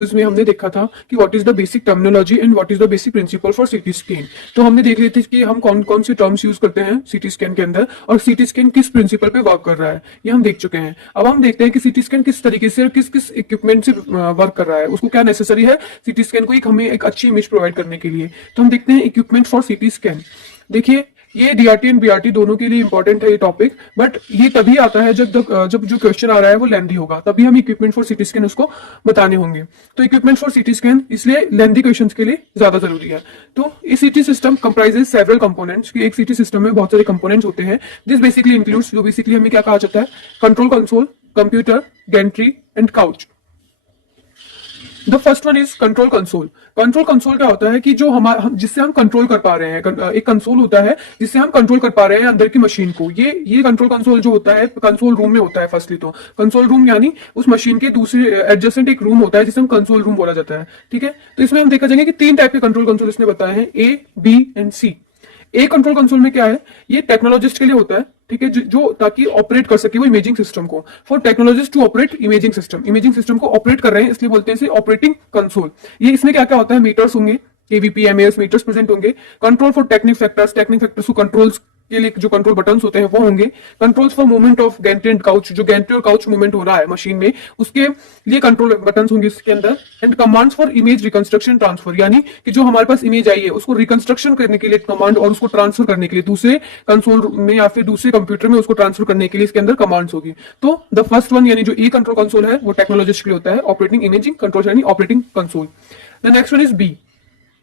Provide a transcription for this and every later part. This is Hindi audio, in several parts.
इसमें हमने देखा था कि what is the basic terminology and what is the basic principle for CT scan. तो हमने देख रहे थे कि हम कौन कौन से टर्म्स यूज करते हैं सीटी स्कैन के अंदर और सीटी स्कैन किस प्रिंसिपल पे वर्क कर रहा है, ये हम देख चुके हैं। अब हम देखते हैं कि सीटी स्कैन किस तरीके से और किस किस इक्विपमेंट से वर्क कर रहा है, उसको क्या नेसेसरी है सीटी स्कैन को हमें एक अच्छी इमेज प्रोवाइड करने के लिए। तो हम देखते हैं इक्विपमेंट फॉर सीटी स्कैन। देखिए ये डीआरटी एंड बीआरटी दोनों के लिए इंपॉर्टेंट है ये टॉपिक, बट ये तभी आता है जब जो क्वेश्चन आ रहा है वो लेंथी होगा, तभी हम इक्विपमेंट फॉर सीटी स्कैन उसको बताने होंगे। तो इक्विपमेंट फॉर सीटी स्कैन इसलिए लेंथी क्वेश्चंस के लिए ज्यादा जरूरी है। तो ये सीटी सिस्टम कंप्राइजेज सेवरल कंपोनेंट्स की, एक सीटी सिस्टम में बहुत सारे कंपोनेंट्स होते हैं। दिस बेसिकली इंक्लूड्स, जो बेसिकली हमें क्या कहा जाता है, control console, computer, Gentry and couch. The first one is control console. Control console क्या होता है कि जो जिससे हम कंट्रोल कर पा रहे हैं, एक कंसोल होता है जिससे हम कंट्रोल कर पा रहे हैं अंदर की मशीन को। ये कंट्रोल कंसोल जो होता है कंसोल रूम में होता है। फर्स्टली तो कंसोल रूम यानी उस मशीन के दूसरे एडजेसेंट एक रूम होता है जिसे हम कंसोल रूम बोला जाता है। ठीक है, तो इसमें हम देखा जाएंगे कि 3 टाइप के कंट्रोल कंसोल इसने बताए हैं, A, B and C. A control console में क्या है, ये टेक्नोलॉजिस्ट के लिए होता है। ठीक है, जो ताकि ऑपरेट कर सके वो इमेजिंग सिस्टम को, for technologist to operate imaging system को ऑपरेट कर रहे हैं, इसलिए बोलते हैं इसे ऑपरेटिंग कंसोल। ये इसमें क्या क्या होता है, मीटर्स होंगे, केवीपी, एमएएस मीटर्स प्रेजेंट होंगे। कंट्रोल फॉर टेक्निक फैक्टर्स को कंट्रोल्स के लिए जो कंट्रोल बटन्स होते हैं वो होंगे। Controls for movement of Gentry and couch, जो गैंट्री और काउच मूवमेंट हो रहा है मशीन में, उसके लिए कंट्रोल बटन्स होंगे इसके अंदर। And commands for image reconstruction transfer, यानी कि जो हमारे पास इमेज आई है उसको रिकंस्ट्रक्शन करने के लिए कमांड और उसको ट्रांसफर करने के लिए दूसरे कंसोल में या फिर दूसरे कंप्यूटर में उसको ट्रांसफर करने के लिए इसके अंदर कमांड्स होगी। तो द फर्स्ट वन यानी जो ए कंट्रोल कंसोल है वो टेक्नोलॉजिस्ट के लिए होता है, ऑपरेटिंग इमेजिंग कंट्रोल यानी operating console. The next one is B.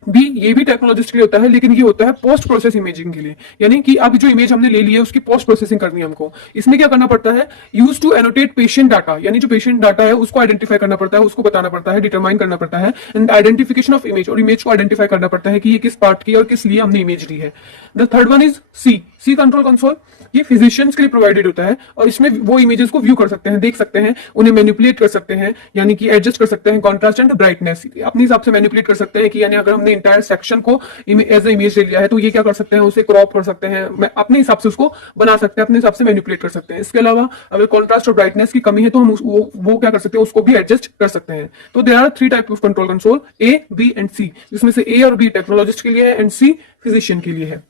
ये भी टेक्नोलॉजिस्ट के लिए होता है, लेकिन ये होता है पोस्ट प्रोसेस इमेजिंग के लिए, यानी कि अब जो इमेज हमने ले ली है उसकी पोस्ट प्रोसेसिंग करनी है हमको। इसमें क्या करना पड़ता है, use to annotate patient data, यानी जो पेशेंट डाटा है उसको आइडेंटिफाई करना पड़ता है, उसको बताना पड़ता है, डिटरमाइन करना पड़ता है। एंड आइडेंटिफिकेशन ऑफ इमेज, और इमेज को आइडेंटिफाई करना पड़ता है कि ये किस पार्ट की और किस लिए हमने इमेज ली है। The third one is C control console. ये फिजिशियंस के लिए प्रोवाइडेड होता है और इसमें वो इमेजेस को व्यू कर सकते हैं, देख सकते हैं, उन्हें मैनिपुलेट कर सकते हैं, यानी कि एडजस्ट कर सकते हैं कॉन्ट्रास्ट एंड ब्राइटनेस, अपने हिसाब से मैनिपुलेट कर सकते हैं कि यानी अगर हमने इंटायर सेक्शन को एज ए इमेज ले लिया है तो ये क्या कर सकते हैं, उसे क्रॉप कर सकते हैं, अपने हिसाब से उसको बना सकते हैं, अपने हिसाब से मैनिपुलेट कर सकते हैं। इसके अलावा अगर कॉन्ट्रास्ट और ब्राइटनेस की कमी है तो हम वो क्या कर सकते हैं, उसको भी एडजस्ट कर सकते हैं। तो there are 3 type of control console, A, B and C, जिसमें से ए और बी टेक्नोलॉजिस्ट के लिए है एंड सी फिजिशियन के लिए है।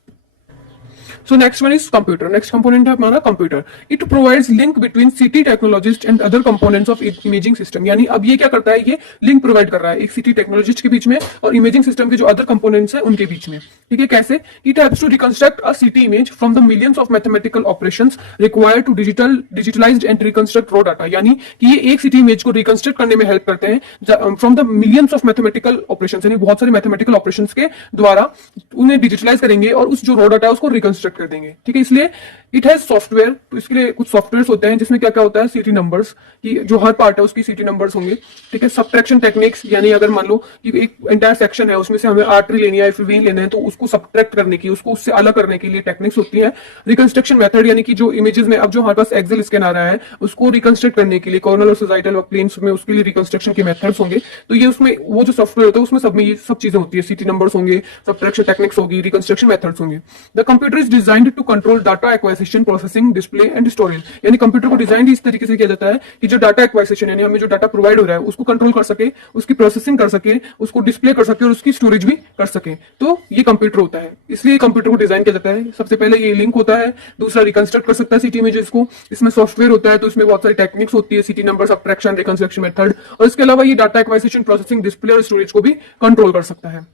So next one is computer. Next component है हमारा computer. It provides link between CT technologist and other components of imaging system। यानी अब ये क्या करता है, ये लिंक प्रोवाइड कर रहा है एक सीटी टेक्नोलॉजिस्ट के बीच में और इमेजिंग सिस्टम के जो अदर कंपोनेंट्स हैं उनके बीच में। ठीक है, कैसे? It helps to reconstruct a CT image from the millions of mathematical operations required to digitalized and reconstruct raw data। यानी कि ये एक सीटी इमेज को रिकंस्ट्रक्ट करने में हेल्प करते हैं from the millions of mathematical operations, यानी बहुत सारे मैथमेटिकल ऑपरेशंस के द्वारा उन्हें डिजिटलाइज करेंगे और उस जो रॉ डाटा है उसको रिकंस्ट्रक्ट कर देंगे। ठीक है, इसलिए इट हैज सॉफ्टवेयर, तो इसके लिए कुछ सॉफ्टवेयर्स होते हैं जिसमें क्या क्या होता है, सीटी नंबर्स की जो हर पार्ट है उसकी सीटी नंबर्स होंगे। ठीक है, सब्ट्रैक्शन टेक्निक्स, यानी अगर मान लो कि एक एंटायर सेक्शन है उसमें से हमें आर्टरी लेनी है, फिर वेन लेना है, तो उसको सब्ट्रैक्ट करने की, उसको उससे अलग करने के लिए टेक्निक्स होती है। रिकंस्ट्रक्शन मेथड, यानी कि जो इमेजेस में अब जो हमारे पास एक्सेल स्कैन आ रहा है उसको रिकंस्ट्रक्ट करने के लिए कॉर्नर और सजाइटल प्लेन्स में उसके लिए रिकंस्ट्रक्शन के मेथड्स होंगे। तो ये उसमें वो जो सॉफ्टवेयर होता है उसमें सब में ये सब चीजें होती है, सीटी नंबर्स होंगे, सब्ट्रैक्शन टेक्निक्स होगी, रिकंस्ट्रक्शन मेथड्स होंगे। The computer is designed to control data acquisition, processing, display and storage. यानी कंप्यूटर को डिजाइन इस तरीके से किया जाता है कि जो डाटा एक्वाजिशन यानी हमें जो डाटा प्रोवाइड हो रहा है उसको कंट्रोल कर सके, उसकी प्रोसेसिंग कर सके, उसको डिस्प्ले कर सके और उसकी स्टोरेज भी कर सके। तो ये कंप्यूटर होता है, इसलिए कंप्यूटर को डिजाइन किया जाता है। सबसे पहले ये लिंक होता है, दूसरा रिकंस्ट्रक्ट कर सकता है सीटी इमेजेस को, इसमें सॉफ्टवेयर होता है तो इसमें बहुत सारी टेक्निक्स होती है, सीटी नंबर, सब्ट्रैक्शन, रिकंस्ट्रक्शन मेथड, और इसके अलावा ये डाटा एक्वाजिशन, प्रोसेसिंग, डिस्प्ले और स्टोरेज को भी कंट्रोल कर सकता है।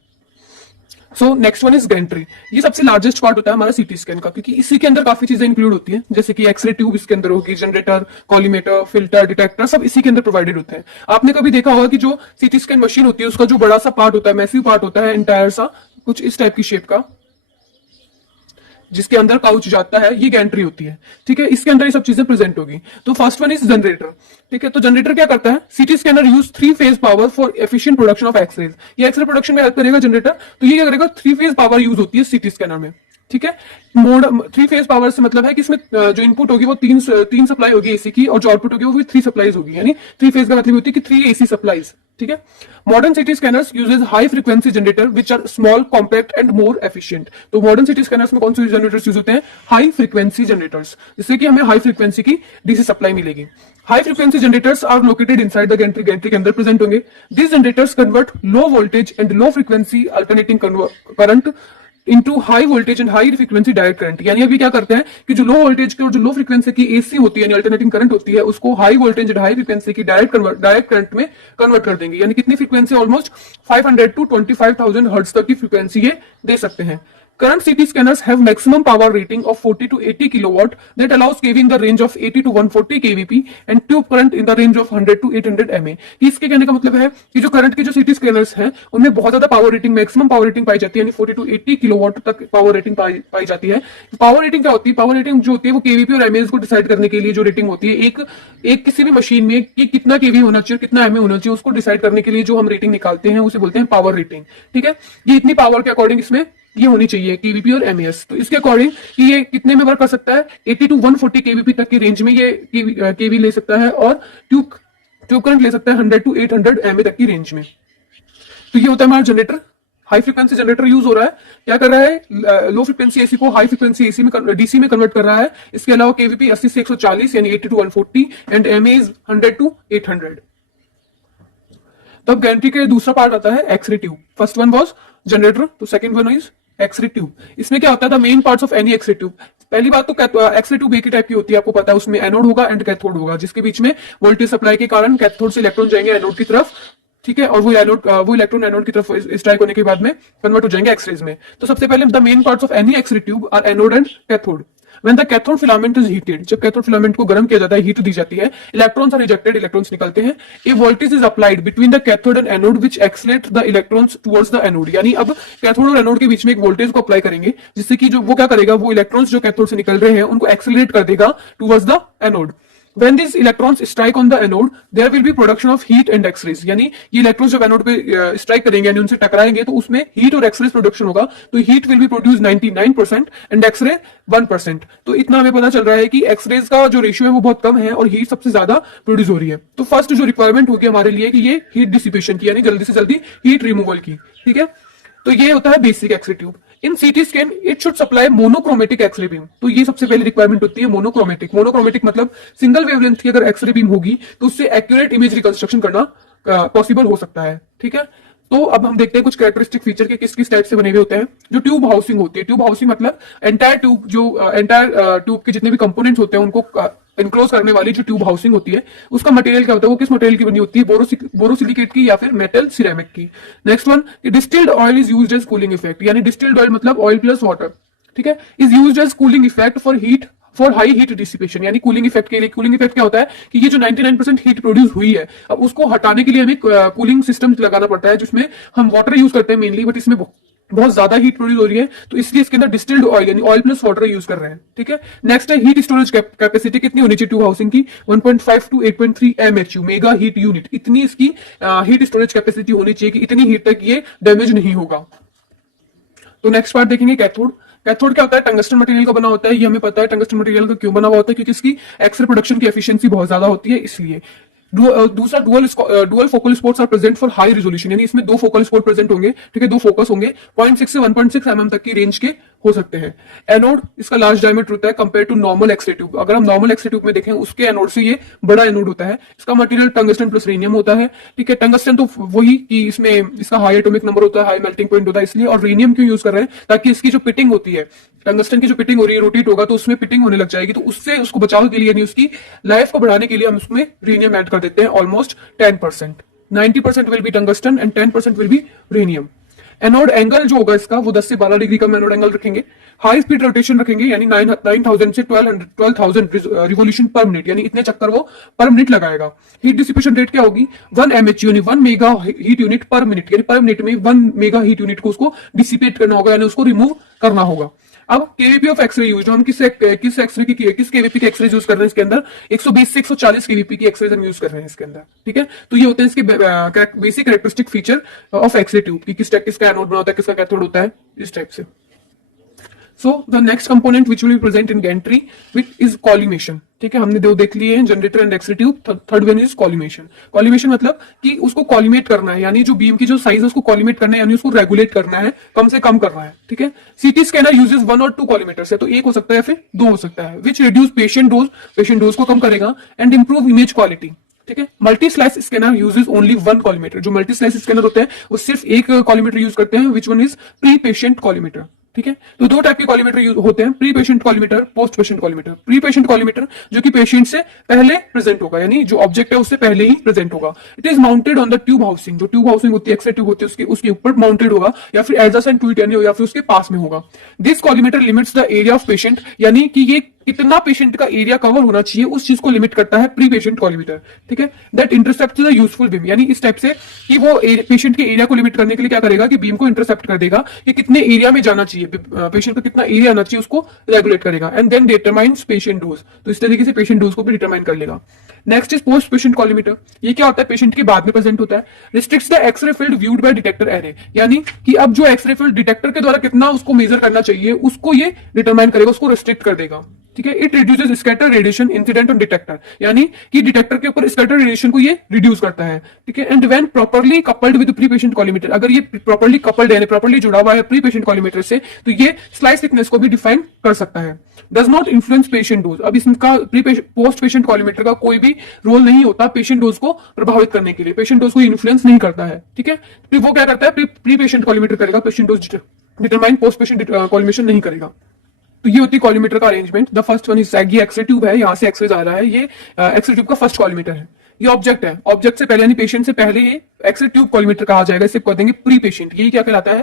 So next one is Gentry. ये सबसे लार्जेस्ट पार्ट होता है हमारा सीटी स्कैन का, क्योंकि इसी के अंदर काफी चीजें इंक्लूड होती हैं, जैसे कि एक्सरे ट्यूब इसके अंदर होगी, जनरेटर, कॉलीमेटर, फिल्टर, डिटेक्टर, सब इसी के अंदर प्रोवाइडेड होते हैं। आपने कभी देखा होगा कि जो सीटी स्कैन मशीन होती है उसका जो बड़ा सा पार्ट होता है, मैसिव पार्ट होता है, एंटायर सा कुछ इस टाइप की शेप का, जिसके अंदर काउच जाता है, ये गैंट्री होती है। ठीक है, इसके अंदर ये सब चीजें प्रेजेंट होगी। तो फर्स्ट वन इज जनरेटर। ठीक है, तो जनरेटर क्या करता है, CT scanner use 3 phase power for efficient production of X-rays. ये एक्सरे प्रोडक्शन में हेल्प करेगा जनरेटर। तो ये क्या करेगा, 3 फेज पावर यूज होती है सीटी स्कैनर में। ठीक है। मोड थ्री फेज पावर से मतलब है कि इसमें जो इनपुट होगी वो तीन सप्लाई होगी एसी की, और जो आउटपुट होगी वो भी थ्री सप्लाईज होगी, यानी थ्री फेज का मतलब होती है कि थ्री एसी सप्लाईज। ठीक है। Modern CT scanners uses high frequency generator which are small compact and more efficient. तो मॉडर्न सिटी स्कैनर्स में कौन से जनरेटर्स यूज होते हैं? हाई फ्रीक्वेंसी जनरेटर्स, जिससे कि हमें हाई फ्रीक्वेंसी की डीसी सप्लाई मिलेगी। High frequency generators are located inside the gantry, gantry के अंदर प्रेजेंट होंगे। This generators convert low voltage and low frequency alternating current into high voltage and high frequency direct current. यानी अभी क्या करते हैं कि जो लो वोल्टेज की और जो लो फ्रीक्वेंसी की एसी होती है यानी अल्टरनेटिंग करंट होती है, उसको high voltage and high frequency की डायरेक्ट करंट में कन्वर्ट कर देंगे। यानी कितनी फ्रीक्वेंसी? ऑलमोस्ट 500 टू 25,000 हर्ट्ज तक की फ्रीक्वेंसी ये दे सकते हैं। Current CT scanners have maximum power rating of 40 to 80 kilowatt that allows kV in the range of 80 to 140 kVp and tube current in the range of 100 to 800 mA। इसके कहने का मतलब है कि जो करंट के जो सीटी स्कैनर्स हैं उनमें बहुत ज्यादा power rating, maximum power rating पाई जाती है, यानी 40 टू 80 किलोवाट तक पावर रेटिंग पाई जाती है। पावर रेटिंग क्या होती है? पावर रेटिंग जो होती है वो केवीपी और एमएस को डिसाइड करने के लिए जो रेटिंग होती है एक किसी भी मशीन में कि कितना केवी होना चाहिए, कितना एमए होना चाहिए, उसको डिसाइड करने के लिए जो हम रेटिंग निकालते हैं उसे बोलते हैं पावर रेटिंग। ठीक है। ये इतनी पावर के अकॉर्डिंग इसमें ये होनी चाहिए केवीपी और एमएस। तो इसके अकॉर्डिंग कि ये कितने में वर्क कर सकता है? 80 टू 140 केवीपी तक की रेंज में ये केवी ले सकता है, और ट्यूब करंट ले सकता है 100 टू 800 एमए तक की रेंज में। तो ये होता है हमारा generator. High frequency generator use हो रहा है, क्या कर रहा है? लो फ्रीक्वेंसी एसी को हाई फ्रीक्वेंसी एसी में डीसी में कन्वर्ट कर रहा है। इसके अलावा केवीपी 80 से 140 यानी 80 टू 140 एंड एमए 100 टू 800। तब गैंट्री के दूसरा पार्ट आता है X ray tube. First one was generator, तो second one is X ray tube. इसमें क्या होता है? The main parts of any x ray tube. पहली बात तो एक्सरे ट्यूब एक ही टाइप की होती है, आपको पता है। उसमें एनोड होगा एंड कैथोड होगा, जिसके बीच में वोल्टेज सप्लाई के कारण कैथोड से इलेक्ट्रॉन जाएंगे एनोड की तरफ। ठीक है। और वो इलेक्ट्रॉन एनोड की तरफ स्ट्राइक होने के बाद में कन्वर्ट हो जाएंगे एक्सरेज में। तो सबसे पहले the main parts of any x ray tube are anode and cathode. When the cathode filament is heated, जब कैथोड फिलामेंट को गर्म किया जाता है, हीट दी जाती है, इलेक्ट्रॉन्स आर रिजेक्टेड, इलेक्ट्रॉन्स निकलते हैं। A voltage is applied between the cathode and anode which accelerate the electrons towards the anode. यानी अब कैथोड और एनोड के बीच में एक वोल्टेज को अप्लाई करेंगे, जिससे कि जो वो क्या करेगा, वो इलेक्ट्रॉन्स जो कैथोड से निकल रहे हैं उनको एक्सेलरेट कर देगा towards the anode. When these electrons strike on the anode, there will be production of heat and X-rays। यानी ये इलेक्ट्रॉन्स जब एनोड पे स्ट्राइक करेंगे यानी उनसे टकराएंगे तो उसमें हीट और एक्सरेज प्रोडक्शन होगा। तो heat will be produce 99% and X-ray 1%। तो इतना हमें पता चल रहा है कि एक्सरेज का जो रेशियो है वो बहुत कम है और हीट सबसे ज्यादा प्रोड्यूस हो रही है। तो फर्स्ट जो रिक्वायरमेंट होगी हमारे लिए कि ये हीट डिसिपेशन की, यानी जल्दी से जल्दी हीट रिमूवल की। ठीक है। तो ये होता है basic x ray tube. In CT scan it should supply monochromatic X-ray beam. तो ये सबसे पहली रिक्वायरमेंट होती है मोनोक्रोमेटिक। मोनोक्रोमेटिक मतलब सिंगल वेवलेंथ की अगर एक्सरे बीम होगी तो उससे एक्यूरेट इमेज रिकंस्ट्रक्शन करना पॉसिबल हो सकता है। ठीक है। तो अब हम देखते हैं कुछ कैरेक्टरिस्टिक फीचर के किस किस टाइप से बने हुए होते हैं। जो ट्यूब हाउसिंग होती है, ट्यूब हाउसिंग मतलब एंटायर ट्यूब, जो एंटायर ट्यूब के जितने भी कंपोनेंट्स होते हैं उनको इनक्लोज करने वाली जो ट्यूब हाउसिंग होती है, उसका मटेरियल क्या होता है? वो किस मटेरियल की बनी होती है? बोरोसिलिकेट की या फिर मेटल सिरेमिक की। Next one, distilled oil is used as cooling effect. यानी डिस्टिल्ड ऑयल मतलब ऑयल प्लस वाटर। ठीक है। Is used as cooling effect for high heat dissipation. यानी कूलिंग इफेक्ट के लिए, कूलिंग इफेक्ट क्या होता है कि ये जो 99% हीट प्रोड्यूस हुई है, अब उसको हटाने के लिए हमें कूलिंग सिस्टम लगाना पड़ता है, जिसमें हम वाटर यूज करते हैं मेनली, बट इसमें बहुत ज्यादा हीट प्रोड्यूस हो रही है तो इसलिए इसके अंदर डिस्टिल्ड ऑयल यानी ऑयल प्लस वाटर यूज कर रहे हैं। ठीक है। नेक्स्ट है हीट स्टोरेज कैपेसिटी कितनी होनी चाहिए ट्यूब हाउसिंग की? 1.5 to 8.3 MHU mega heat unit. इतनी इसकी हीट स्टोरेज कैपेसिटी होनी चाहिए कि इतनी हीट तक ये डैमेज नहीं होगा। तो नेक्स्ट पार्ट देखेंगे कैथोड। कैथोड क्या होता है? टंगस्टन मटेरियल का बना होता है। ये हमें पता है टंगस्टन मटेरियल का क्यों बना हुआ होता है, क्योंकि इसकी एक्सरे प्रोडक्शन की एफिशिएंसी बहुत ज्यादा होती है, इसलिए। दूसरा, dual focal spots are present for high resolution. यानी इसमें दो फोकल स्पॉट प्रेजेंट होंगे। ठीक है। दो फोकस होंगे, 0.6 से 1.6 mm तक की रेंज के हो सकते हैं। एनोड इसका लार्ज डायमीटर होता है compare to normal x-ray tube. अगर हम नॉर्मल एक्सरे ट्यूब में देखें उसके एनोड से ये बड़ा एनोड होता है। इसका मटेरियल टंगस्टन प्लस रेनियम होता है। ठीक है। टंगस्टन तो वही कि इसमें इसका हाई एटॉमिक नंबर होता है, हाई मेल्टिंग पॉइंट होता है, इसलिए। और रेनियम क्यों यूज कर रहे हैं? ताकि इसकी जो पिटिंग होती है, टंगस्टन की जो पिटिंग हो रही है, रोटेट होगा तो उसमें पिटिंग होने लग जाएगी, तो उससे उसको बचाव के लिए यानी उसकी लाइफ को बढ़ाने के लिए हम उसमें रेनियम ऐड कर देते हैं almost 10%। 90% will be tungsten and 10% will be rhenium. Anode angle जो होगा इसका वो 10 से 12 डिग्री का एनोड एंगल रखेंगे। हाई स्पीड रोटेशन रखेंगे, यानी 9000 से 12,000 रिवोल्यूशन पर मिनट, यानी इतने चक्कर वो पर मिनट लगाएगा। हीट डिसिपेशन रेट क्या होगी? 1 MHU यानी 1 मेगा हीट यूनिट पर मिनट, यानी पर मिनट में 1 मेगा हीट यूनिट को उसको डिसिपेट करना होगा, यानी उसको रिमूव करना होगा। अब केवीपी ऑफ एक्सरे यूज, हम किस एक्सरे की किस केवीपी की एक्सरे यूज कर रहे हैं इसके अंदर? 120 से 140 केवीपी की एक्सरे हम यूज कर रहे हैं इसके अंदर। ठीक है। तो ये होते हैं इसके basic characteristic feature of x-ray tube की, किस टाइप किसका एनोड बना होता है, किसका कैथोड होता है, इस टाइप से। So the next component which will be present in Gentry which is collimation. ठीक है, हमने दो देख लिए हैं, generator and X ray tube. Third one is collimation. Collimation मतलब कि उसको कॉलिमेट करना है, यानी जो बीम की जो साइज है उसको कॉलिमेट करना है, यानी उसको रेगुलेट करना है, कम से कम करना है। ठीक है, सीटी स्कैनर यूजेस 1 और 2 कॉलिमेटर्स है, तो एक हो सकता है फिर 2 हो सकता है, विच रिड्यूस पेशेंट डोज को कम करेगा एंड इंप्रूव इमेज क्वालिटी। ठीक है, multi slice scanner uses only 1 collimator. जो मल्टी स्लाइस स्कैनर होते हैं वो सिर्फ एक कॉलिमेटर यूज करते हैं, which one is pre patient collimator. ठीक है, तो दो टाइप के कॉलिमेटर होते हैं, pre patient collimator, post patient collimator. Pre patient collimator जो कि पेशेंट से पहले प्रेजेंट होगा, यानी जो ऑब्जेक्ट है उससे पहले ही प्रेजेंट होगा। It is mounted on the tube housing. जो ट्यूब हाउसिंग होती है, एक्स रे ट्यूब होती है, उसके ऊपर माउंटेड होगा, या फिर एडजेसेंट टू इट, यानी या फिर उसके पास में होगा। This collimator limits the area of patient, यानी कि ये कितना पेशेंट का एरिया कवर होना चाहिए उस चीज को लिमिट करता है प्री पेशेंट कॉलिमेटर। ठीक है, that intercept the useful beam, यानी इस टाइप से कि वो पेशेंट के एरिया को लिमिट करने के लिए क्या करेगा कि बीम को इंटरसेप्ट कर देगा कि कितने एरिया में जाना चाहिए, पेशेंट का कितना एरिया आना चाहिए, उसको रेगुलेट करेगा। And then determines patient dose, तो इस तरीके से पेशेंट डोज को भी डिटरमाइन कर लेगा। Next is post patient collimator. ये क्या होता है, पेशेंट के बाद में प्रेजेंट होता है। Restricts the x-ray field viewed by detector array, यानी कि अब जो एक्सरे फील्ड डिटेक्टर के द्वारा कितना उसको मेजर करना चाहिए उसको ये डिटरमाइन करेगा, उसको रिस्ट्रिक्ट कर देगा। ठीक है, it reduces scatter radiation incident on detector, यानी कि डिटेक्टर के ऊपर स्कैटर रेडिएशन को ये रिड्यूस करता है। ठीक है, and when properly coupled with pre patient collimator, अगर ये प्रॉपर्ली कपल्ड यानी प्रॉपर्ली जुड़ा हुआ है प्री पेशेंट कॉलिमेटर से, तो ये स्लाइस थिकनेस को भी डिफाइन कर सकता है। Does not influence patient dose, अब इसका पोस्ट पेशेंट कॉलिमेटर का कोई भी रोल नहीं होता पेशेंट डोज को प्रभावित करने के लिए, पेशेंट डोज को इन्फ्लुएंस नहीं करता है। ठीक है, तो वो क्या करता है, प्री पेशेंट कॉलिमेटर करेगा, patient dose determine, post patient collimation नहीं करेगा। तो ये होती है कॉलिमेटर का arrangement. The first one is ये एक्सरे ट्यूब है, यहाँ से एक्सरे जा रहा है, ये एक्सरे ट्यूब का फर्स्ट कॉलिमेटर है। ये ऑब्जेक्ट है, ऑब्जेक्ट से पहले यानी पेशेंट से पहले ये एक्सरे ट्यूब कॉलिमेटर कहा जाएगा, इसे कह देंगे प्री पेशेंट। ये क्या कहलाता है,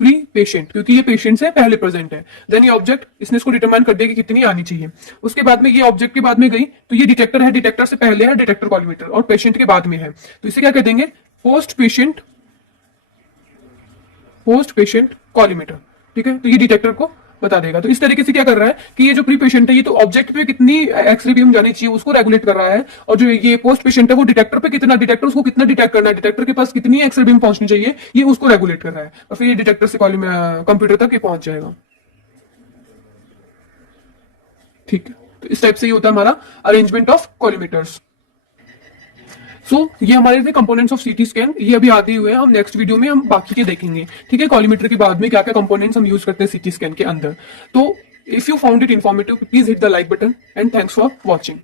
प्री पेशेंट, क्योंकि ये पेशेंट से पहले प्रेजेंट है। देन ये ऑब्जेक्ट, इसने इसको डिटरमाइन कर दिया कि कितनी आनी चाहिए। उसके बाद में ये ऑब्जेक्ट के बाद में गई, तो ये डिटेक्टर है, डिटेक्टर से पहले है डिटेक्टर कॉलिमेटर, और पेशेंट के बाद में है, तो इसे क्या कह देंगे, पोस्ट पेशेंट कॉलिमेटर। ठीक है, तो ये डिटेक्टर को बता देगा। तो इस तरीके से क्या कर रहा है कि ये जो प्री पेशेंट है ये तो ऑब्जेक्ट पे कितनी एक्सरे बीम जानी चाहिए उसको रेगुलेट कर रहा है, और जो ये पोस्ट पेशेंट है वो डिटेक्टर पे कितना, डिटेक्टर उसको कितना डिटेक्ट करना है, डिटेक्टर के पास कितनी एक्सरे बीम पहुंचनी चाहिए, ये उसको रेगुलेट कर रहा है, और फिर ये डिटेक्टर से कंप्यूटर तक ये पहुंच जाएगा। ठीक है, तो इस टाइप से ये होता है हमारा अरेंजमेंट ऑफ कॉलिमेटर्स। ये हमारे थे कंपोनेंट्स ऑफ सीटी स्कैन, ये अभी आते हुए हैं, हम नेक्स्ट वीडियो में हम बाकी के देखेंगे। ठीक है, कॉलिमेटर के बाद में क्या क्या कंपोनेंट्स हम यूज करते हैं सीटी स्कैन के अंदर। तो if you found it informative please hit the like button and thanks for watching.